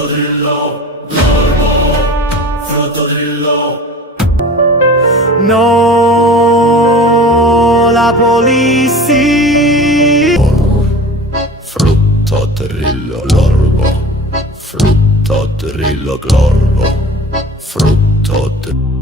Frutto drillo, l'ormo, frutto drillo. No, la polizia. Frutto drillo, l'ormo, frutto drillo, l'ormo, frutto drillo.